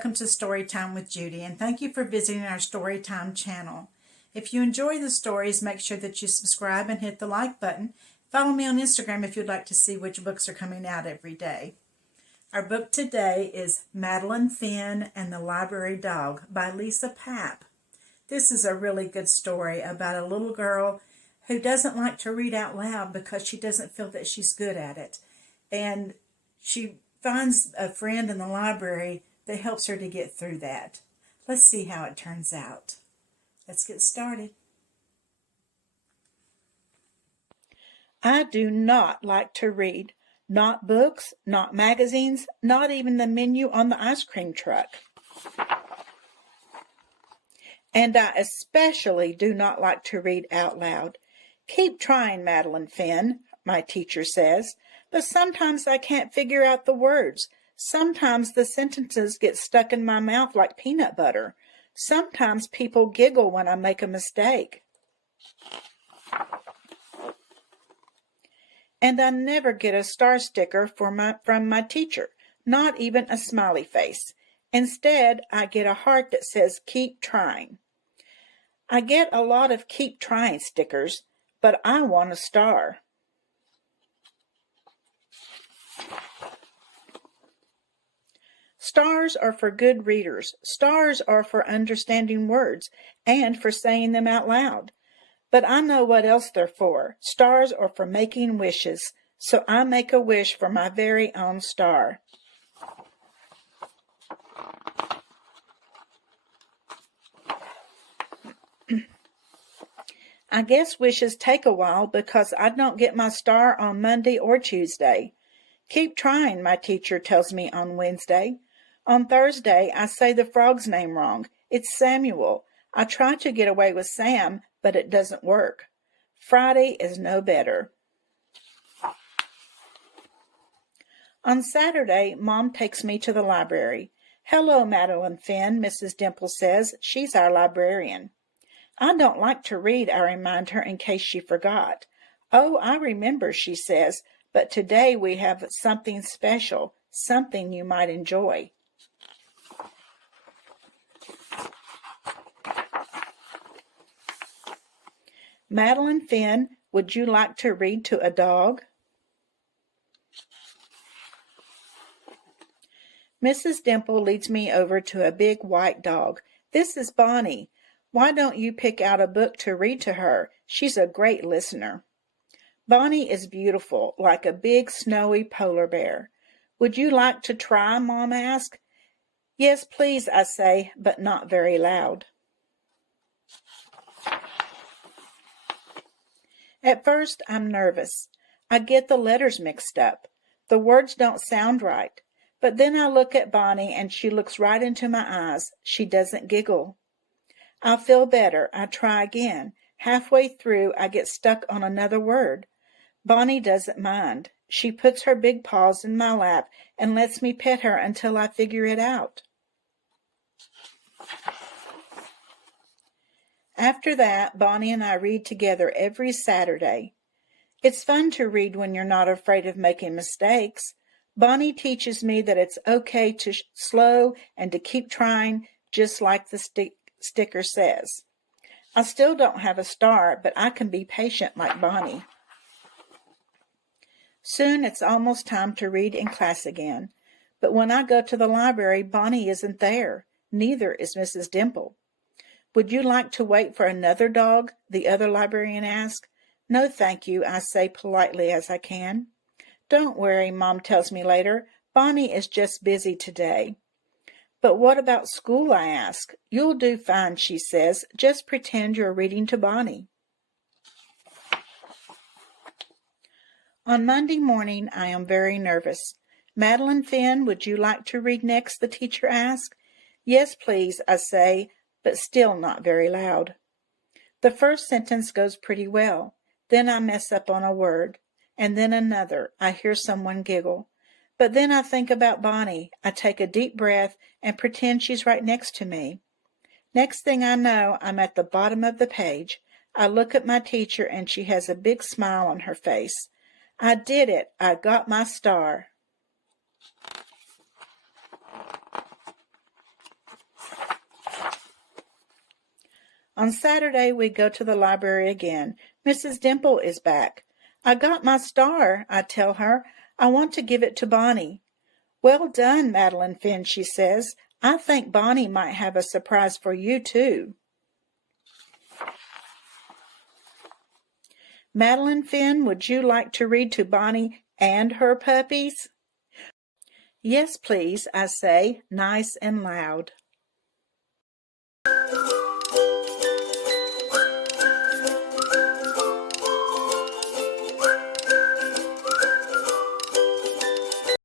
welcome to Storytime with Judy, and thank you for visiting our Storytime channel. If you enjoy the stories, make sure that you subscribe and hit the like button. Follow me on Instagram if you'd like to see which books are coming out every day. Our book today is Madeline, Finn, and the Library Dog by Lisa Papp. This is a really good story about a little girl who doesn't like to read out loud because she doesn't feel that she's good at it. And she finds a friend in the library that helps her to get through that. Let's see how it turns out. Let's get started. I do not like to read. Not books, not magazines, not even the menu on the ice cream truck. And I especially do not like to read out loud. Keep trying, Madeline Finn, my teacher says, but sometimes I can't figure out the words. Sometimes the sentences get stuck in my mouth like peanut butter. Sometimes people giggle when I make a mistake. And I never get a star sticker from my teacher, not even a smiley face. Instead, I get a heart that says, keep trying. I get a lot of keep trying stickers, but I want a star. Stars are for good readers. Stars are for understanding words and for saying them out loud. But I know what else they're for. Stars are for making wishes, so I make a wish for my very own star. I guess wishes take a while because I don't get my star on Monday or Tuesday. Keep trying, my teacher tells me on Wednesday. On Thursday, I say the frog's name wrong. It's Samuel. I try to get away with Sam, but it doesn't work. Friday is no better. On Saturday, Mom takes me to the library. Hello, Madeline Finn, Mrs. Dimple says. She's our librarian. I don't like to read, I remind her in case she forgot. Oh, I remember, she says, but today we have something special, something you might enjoy. Madeline Finn, would you like to read to a dog? Mrs. Dimple leads me over to a big white dog. This is Bonnie. Why don't you pick out a book to read to her? She's a great listener. Bonnie is beautiful, like a big snowy polar bear. Would you like to try, Mom asks. Yes, please, I say, but not very loud. At first, I'm nervous. I get the letters mixed up. The words don't sound right. But then I look at Bonnie and she looks right into my eyes. She doesn't giggle. I feel better. I try again. Halfway through, I get stuck on another word. Bonnie doesn't mind. She puts her big paws in my lap and lets me pet her until I figure it out. After that, Bonnie and I read together every Saturday. It's fun to read when you're not afraid of making mistakes. Bonnie teaches me that it's okay to slow and to keep trying, just like the sticker says. I still don't have a star, but I can be patient like Bonnie. Soon it's almost time to read in class again. But when I go to the library, Bonnie isn't there. Neither is Mrs. Dimple. Would you like to wait for another dog? The other librarian asked. No, thank you, I say politely as I can. Don't worry, Mom tells me later. Bonnie is just busy today. But what about school, I ask. You'll do fine, she says. Just pretend you're reading to Bonnie. On Monday morning, I am very nervous. Madeline Finn, would you like to read next? The teacher asks. Yes, please, I say, but still not very loud. The first sentence goes pretty well. Then I mess up on a word, and then another. I hear someone giggle. But then I think about Bonnie. I take a deep breath and pretend she's right next to me. Next thing I know, I'm at the bottom of the page. I look at my teacher, and she has a big smile on her face. I did it. I got my star. On Saturday, we go to the library again. Mrs. Dimple is back. I got my star, I tell her. I want to give it to Bonnie. Well done, Madeline Finn, she says. I think Bonnie might have a surprise for you, too. Madeline Finn, would you like to read to Bonnie and her puppies? Yes, please, I say, nice and loud.